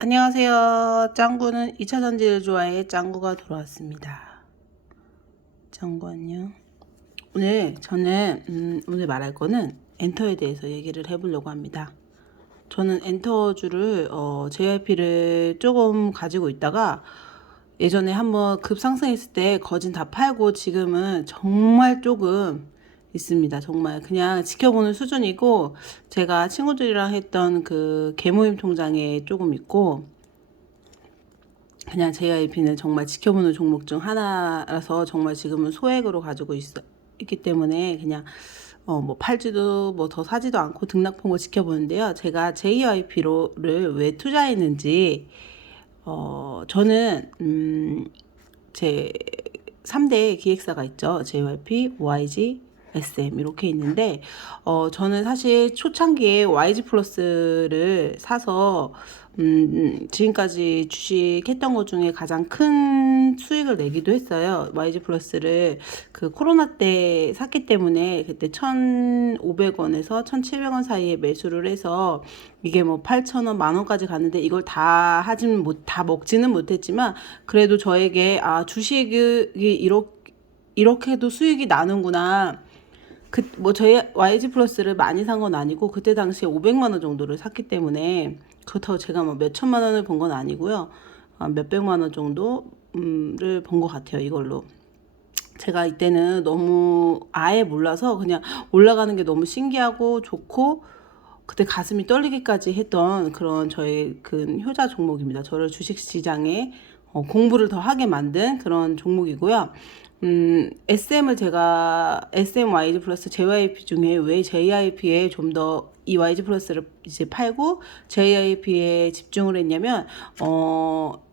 안녕하세요. 짱구는 2차 전지를 좋아해. 짱구가 돌아왔습니다. 짱구 안녕. 오늘 저는 오늘 말할 거는 엔터에 대해서 얘기를 해보려고 합니다. 저는 엔터주를 JYP를 조금 가지고 있다가 예전에 한번 급상승했을 때 거진 다 팔고 지금은 정말 조금 있습니다. 정말 그냥 지켜보는 수준이고, 제가 친구들이랑 했던 그 개모임 통장에 조금 있고, 그냥 JYP는 정말 지켜보는 종목 중 하나라서 정말 지금은 소액으로 가지고 있기 때문에 그냥 뭐 팔지도 뭐 더 사지도 않고 등락폭을 지켜보는데요. 제가 JYP를 왜 투자했는지, 저는 제 3대 기획사가 있죠. JYP, YG, SM 이렇게 있는데, 저는 사실 초창기에 YG 플러스를 사서 지금까지 주식했던 것 중에 가장 큰 수익을 내기도 했어요. YG 플러스를 그 코로나 때 샀기 때문에 그때 1,500원에서 1,700원 사이에 매수를 해서 이게 뭐 8,000원, 만원까지 갔는데, 이걸 다 먹지는 못했지만 그래도 저에게 주식이 이렇게도 수익이 나는구나. 뭐 저희 YG 플러스를 많이 산 건 아니고 그때 당시에 500만 원 정도를 샀기 때문에, 그렇다고 제가 뭐 몇 천만 원을 본 건 아니고요. 몇 백만 원 정도를 본 것 같아요, 이걸로. 제가 이때는 너무 아예 몰라서 그냥 올라가는 게 너무 신기하고 좋고, 그때 가슴이 떨리기까지 했던 그런 저의 그 효자 종목입니다. 저를 주식시장에 공부를 더 하게 만든 그런 종목이고요. SM YG 플러스 JYP 중에 왜 JYP에 좀 더 이 YG 플러스를 이제 팔고 JYP에 집중을 했냐면,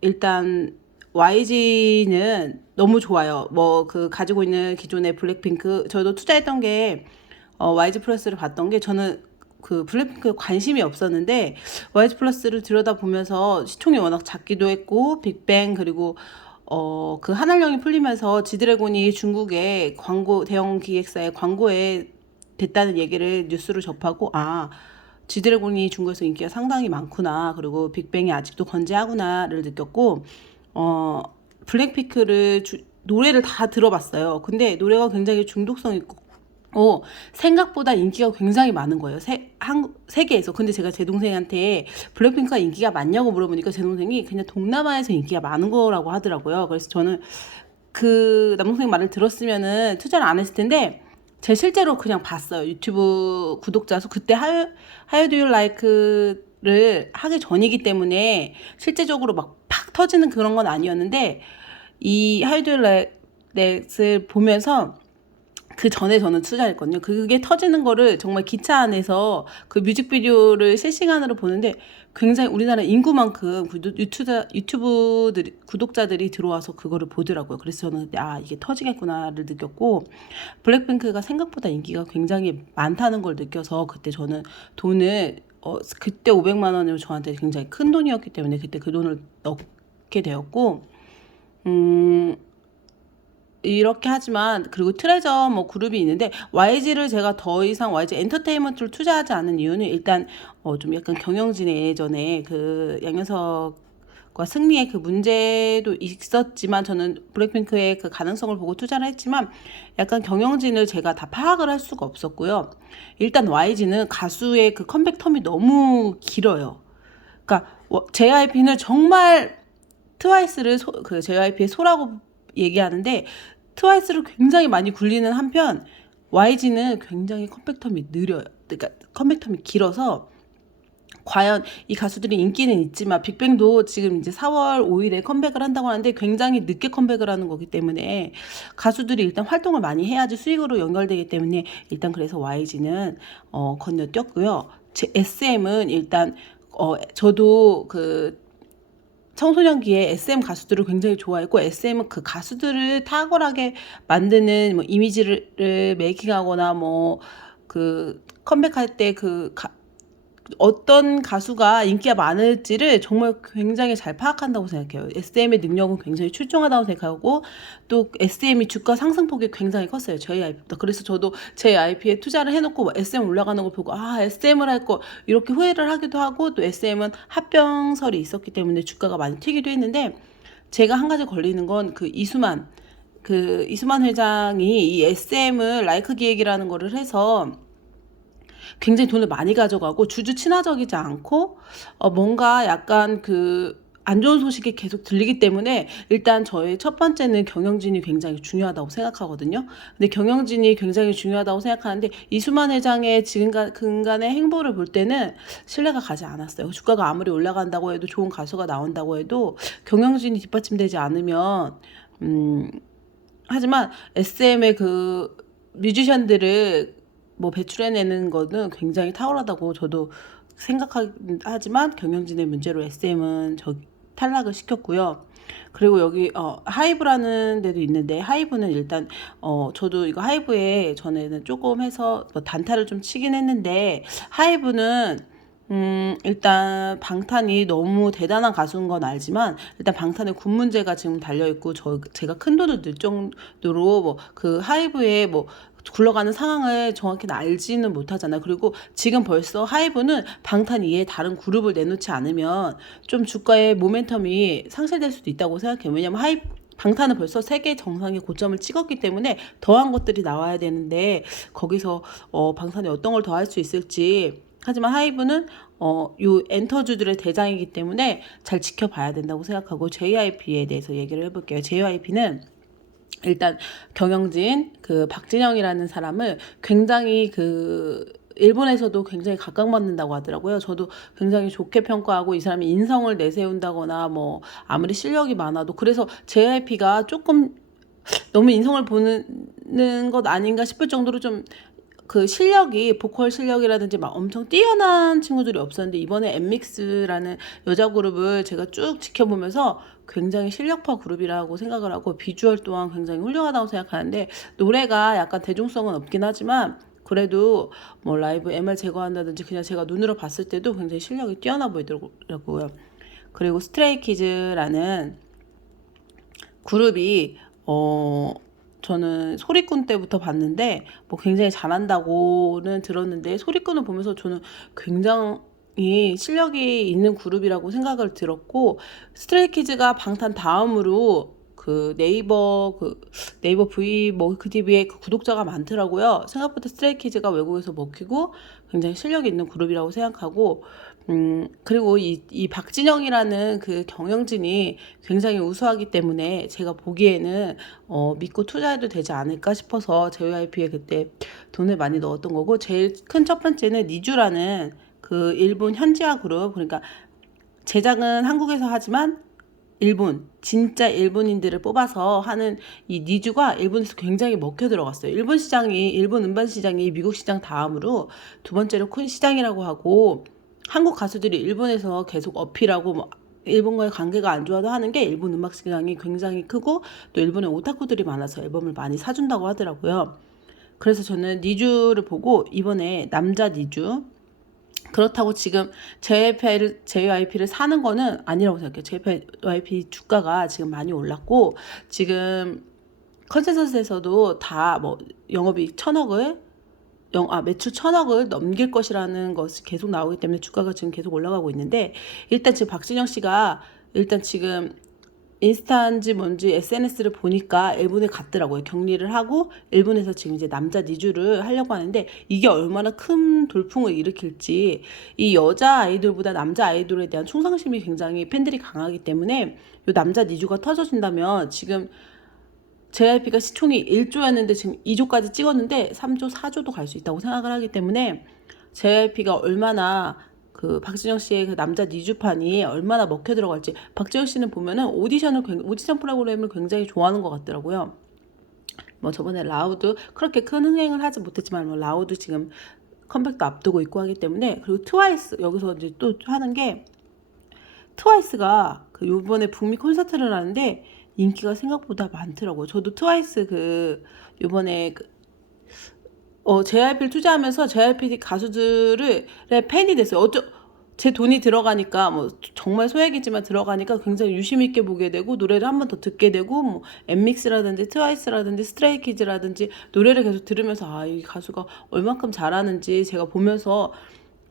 일단 YG는 너무 좋아요. 뭐 그 가지고 있는 기존의 블랙핑크, 저도 투자했던 게 YG 플러스를 봤던 게, 저는 그 블랙핑크에 관심이 없었는데 YG 플러스를 들여다보면서 시총이 워낙 작기도 했고, 빅뱅, 그리고 그 한알령이 풀리면서 지드래곤이 중국의 대형 기획사의 광고에 됐다는 얘기를 뉴스로 접하고, 지드래곤이 중국에서 인기가 상당히 많구나, 그리고 빅뱅이 아직도 건재하구나를 느꼈고, 어 블랙핑크를 노래를 다 들어봤어요. 근데 노래가 굉장히 중독성 있고 생각보다 인기가 굉장히 많은 거예요. 세계에서. 근데 제가 제 동생한테 블랙핑크가 인기가 많냐고 물어보니까 제 동생이 그냥 동남아에서 인기가 많은 거라고 하더라고요. 그래서 저는 그 남동생 말을 들었으면은 투자를 안 했을 텐데, 제 실제로 그냥 봤어요. 유튜브 구독자 수. 그때 How Do You Like를 하기 전이기 때문에 실제적으로 막 팍 터지는 그런 건 아니었는데, 이 How Do You Like을 보면서 그 전에 저는 투자했거든요. 그게 터지는 거를 정말 기차 안에서 그 뮤직비디오를 실시간으로 보는데, 굉장히 우리나라 인구만큼 그 유튜브들 구독자들이 들어와서 그거를 보더라고요. 그래서 저는 그때 이게 터지겠구나를 느꼈고, 블랙핑크가 생각보다 인기가 굉장히 많다는 걸 느껴서 그때 저는 돈을 그때 500만 원이면 저한테 굉장히 큰 돈이었기 때문에 그때 그 돈을 넣게 되었고, 이렇게 하지만, 그리고 트레저 뭐 그룹이 있는데, YG를 제가 더 이상 YG 엔터테인먼트를 투자하지 않은 이유는, 일단 좀 약간 경영진의 예전에 그 양현석과 승리의 그 문제도 있었지만, 저는 블랙핑크의 그 가능성을 보고 투자를 했지만 약간 경영진을 제가 다 파악을 할 수가 없었고요. 일단 YG는 가수의 그 컴백 텀이 너무 길어요. 그러니까 JYP는 정말 트와이스를 그 JYP의 소라고 얘기하는데, 트와이스를 굉장히 많이 굴리는 한편 YG는 굉장히 컴팩텀이 느려요. 그러니까 컴팩텀이 길어서, 과연 이 가수들이 인기는 있지만, 빅뱅도 지금 이제 4월 5일에 컴백을 한다고 하는데 굉장히 늦게 컴백을 하는 거기 때문에, 가수들이 일단 활동을 많이 해야지 수익으로 연결되기 때문에, 일단 그래서 YG는 건너뛰었고요. 제 SM은 일단 저도 그 청소년기에 SM 가수들을 굉장히 좋아했고, SM은 그 가수들을 탁월하게 만드는 뭐 이미지를 메이킹하거나 뭐 그 컴백할 때 어떤 가수가 인기가 많을지를 정말 굉장히 잘 파악한다고 생각해요. SM의 능력은 굉장히 출중하다고 생각하고 또 SM이 주가 상승폭이 굉장히 컸어요. JYP보다. 그래서 저도 JYP에 투자를 해놓고 뭐 SM 올라가는 걸 보고 SM을 할 거 이렇게 후회를 하기도 하고 또 SM은 합병설이 있었기 때문에 주가가 많이 튀기도 했는데 제가 한 가지 걸리는 건 이수만 회장이 이 SM을 라이크 기획이라는 거를 해서 굉장히 돈을 많이 가져가고 주주 친화적이지 않고 뭔가 약간 안 좋은 소식이 계속 들리기 때문에 일단 저의 첫 번째는 경영진이 굉장히 중요하다고 생각하거든요. 근데 경영진이 굉장히 중요하다고 생각하는데 이수만 회장의 근간의 행보를 볼 때는 신뢰가 가지 않았어요. 주가가 아무리 올라간다고 해도 좋은 가수가 나온다고 해도 경영진이 뒷받침되지 않으면 하지만 SM의 뮤지션들을 뭐 배출해내는 거는 굉장히 탁월하다고 저도 생각하지만 경영진의 문제로 SM은 탈락을 시켰고요. 그리고 여기 하이브라는 데도 있는데 하이브는 일단 저도 이거 하이브에 전에는 조금 해서 뭐 단타를 좀 치긴 했는데 하이브는 일단 방탄이 너무 대단한 가수인 건 알지만 일단 방탄에 군 문제가 지금 달려있고 제가 큰 돈을 들 정도로 뭐 하이브에 뭐 굴러가는 상황을 정확히는 알지는 못하잖아요. 그리고 지금 벌써 하이브는 방탄 이외에 다른 그룹을 내놓지 않으면 좀 주가의 모멘텀이 상실될 수도 있다고 생각해요. 왜냐면 방탄은 벌써 세계 정상의 고점을 찍었기 때문에 더한 것들이 나와야 되는데 거기서 방탄이 어떤 걸 더 할 수 있을지 하지만 하이브는 요 엔터주들의 대장이기 때문에 잘 지켜봐야 된다고 생각하고 JYP에 대해서 얘기를 해볼게요. JYP는 일단 경영진 박진영이라는 사람을 굉장히 일본에서도 굉장히 각광받는다고 하더라고요. 저도 굉장히 좋게 평가하고 이 사람이 인성을 내세운다거나 뭐 아무리 실력이 많아도 그래서 JYP가 조금 너무 인성을 보는 것 아닌가 싶을 정도로 좀 실력이 보컬 실력이라든지 막 엄청 뛰어난 친구들이 없었는데 이번에 엠믹스라는 여자 그룹을 제가 쭉 지켜보면서 굉장히 실력파 그룹이라고 생각을 하고 비주얼 또한 굉장히 훌륭하다고 생각하는데 노래가 약간 대중성은 없긴 하지만 그래도 뭐 라이브 MR 제거한다든지 그냥 제가 눈으로 봤을 때도 굉장히 실력이 뛰어나 보이더라고요. 그리고 스트레이키즈라는 그룹이 저는 소리꾼 때부터 봤는데 뭐 굉장히 잘한다고는 들었는데 소리꾼을 보면서 저는 굉장히 실력이 있는 그룹이라고 생각을 들었고 스트레이키즈가 방탄 다음으로 네이버 V 뭐 TV에 구독자가 많더라고요. 생각보다 스트레이키즈가 외국에서 먹히고 굉장히 실력이 있는 그룹이라고 생각하고 그리고 이 박진영이라는 경영진이 굉장히 우수하기 때문에 제가 보기에는 믿고 투자해도 되지 않을까 싶어서 JYP에 그때 돈을 많이 넣었던 거고 제일 큰 첫 번째는 니쥬라는 일본 현지화 그룹 그러니까 제작은 한국에서 하지만 진짜 일본인들을 뽑아서 하는 이 니쥬가 일본에서 굉장히 먹혀 들어갔어요. 일본 음반 시장이 미국 시장 다음으로 두 번째로 큰 시장이라고 하고 한국 가수들이 일본에서 계속 어필하고 뭐 일본과의 관계가 안 좋아도 하는 게 일본 음악 시장이 굉장히 크고 또 일본에 오타쿠들이 많아서 앨범을 많이 사준다고 하더라고요. 그래서 저는 니쥬를 보고 이번에 남자 니쥬 그렇다고 지금 JYP를 사는 거는 아니라고 생각해요. JYP 주가가 지금 많이 올랐고 지금 컨센서스에서도 다 뭐 영업이익 매출 1,000억을 넘길 것이라는 것이 계속 나오기 때문에 주가가 지금 계속 올라가고 있는데 일단 지금 박진영 씨가 일단 지금 인스타인지 뭔지 SNS를 보니까 일본에 갔더라고요. 격리를 하고 일본에서 지금 이제 남자 니쥬를 하려고 하는데 이게 얼마나 큰 돌풍을 일으킬지 이 여자 아이돌보다 남자 아이돌에 대한 충성심이 굉장히 팬들이 강하기 때문에 이 남자 니쥬가 터져진다면 지금 JYP가 시총이 1조였는데 지금 2조까지 찍었는데 3조, 4조도 갈 수 있다고 생각을 하기 때문에 JYP가 얼마나 박진영 씨의 남자 니쥬판이 얼마나 먹혀 들어갈지 박진영 씨는 보면은 오디션 프로그램을 굉장히 좋아하는 것 같더라고요. 뭐 저번에 라우드 그렇게 큰 흥행을 하지 못했지만 뭐 라우드 지금 컴백도 앞두고 있고 하기 때문에 그리고 트와이스 여기서 이제 또 하는 게 트와이스가 요번에 북미 콘서트를 하는데 인기가 생각보다 많더라고요. 저도 트와이스 요번에 JYP를 투자하면서 JYP 가수들의 팬이 됐어요. 제 돈이 들어가니까 뭐 정말 소액이지만 들어가니까 굉장히 유심 있게 보게 되고 노래를 한 번 더 듣게 되고 뭐 엠믹스라든지 트와이스라든지 스트레이키즈라든지 노래를 계속 들으면서 이 가수가 얼만큼 잘하는지 제가 보면서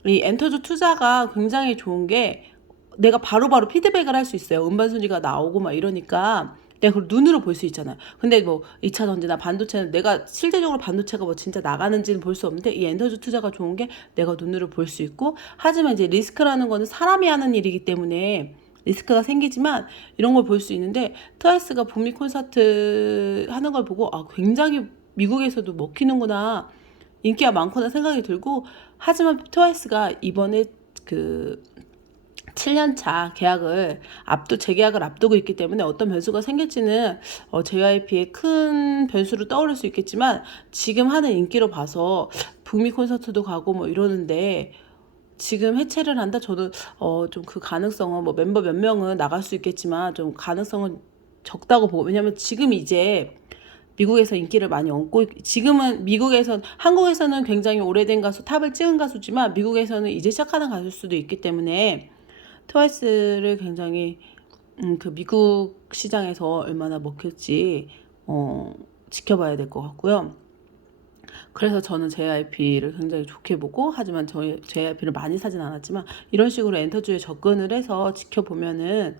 이 엔터주 투자가 굉장히 좋은 게 내가 바로바로 피드백을 할 수 있어요. 음반 순위가 나오고 막 이러니까 내가 그걸 눈으로 볼 수 있잖아요. 근데 뭐 2차 전지나 반도체는 내가 실제적으로 반도체가 뭐 진짜 나가는지는 볼 수 없는데 이 엔터주 투자가 좋은 게 내가 눈으로 볼 수 있고, 하지만 이제 리스크라는 거는 사람이 하는 일이기 때문에 리스크가 생기지만 이런 걸 볼 수 있는데, 트와이스가 북미 콘서트 하는 걸 보고 굉장히 미국에서도 먹히는구나, 인기가 많구나 생각이 들고, 하지만 트와이스가 이번에 그 7년차 계약을 재계약을 앞두고 있기 때문에 어떤 변수가 생길지는 JYP의 큰 변수로 떠오를 수 있겠지만, 지금 하는 인기로 봐서 북미 콘서트도 가고 뭐 이러는데 지금 해체를 한다? 저도 좀 그 가능성은, 뭐 멤버 몇 명은 나갈 수 있겠지만 좀 가능성은 적다고 보고, 왜냐면 지금 이제 미국에서 인기를 많이 얻고, 지금은 한국에서는 굉장히 오래된 가수, 탑을 찍은 가수지만 미국에서는 이제 시작하는 가수일 수도 있기 때문에 트와이스를 굉장히 그 미국 시장에서 얼마나 먹힐지 지켜봐야 될 것 같고요. 그래서 저는 JYP를 굉장히 좋게 보고, 하지만 저희 JYP를 많이 사진 않았지만 이런 식으로 엔터주에 접근을 해서 지켜보면은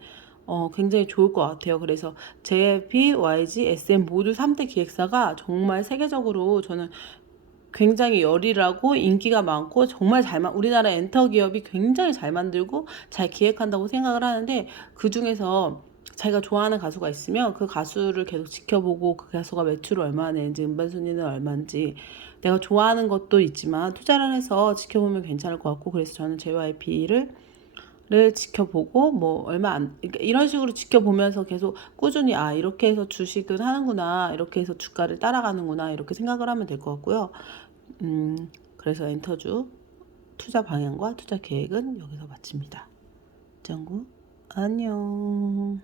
굉장히 좋을 것 같아요. 그래서 JYP, YG, SM 모두 3대 기획사가 정말 세계적으로 저는 굉장히 열일하고 인기가 많고 정말 우리나라 엔터 기업이 굉장히 잘 만들고 잘 기획한다고 생각을 하는데, 그 중에서 자기가 좋아하는 가수가 있으면 그 가수를 계속 지켜보고 그 가수가 매출을 얼마나 내는지, 음반 순위는 얼마인지, 내가 좋아하는 것도 있지만 투자를 해서 지켜보면 괜찮을 것 같고, 그래서 저는 JYP를 지켜보고 뭐 그러니까 이런 식으로 지켜보면서 계속 꾸준히 이렇게 해서 주식을 하는구나, 이렇게 해서 주가를 따라가는구나, 이렇게 생각을 하면 될 것 같고요. 그래서 엔터주 투자 방향과 투자 계획은 여기서 마칩니다. 짱구 안녕.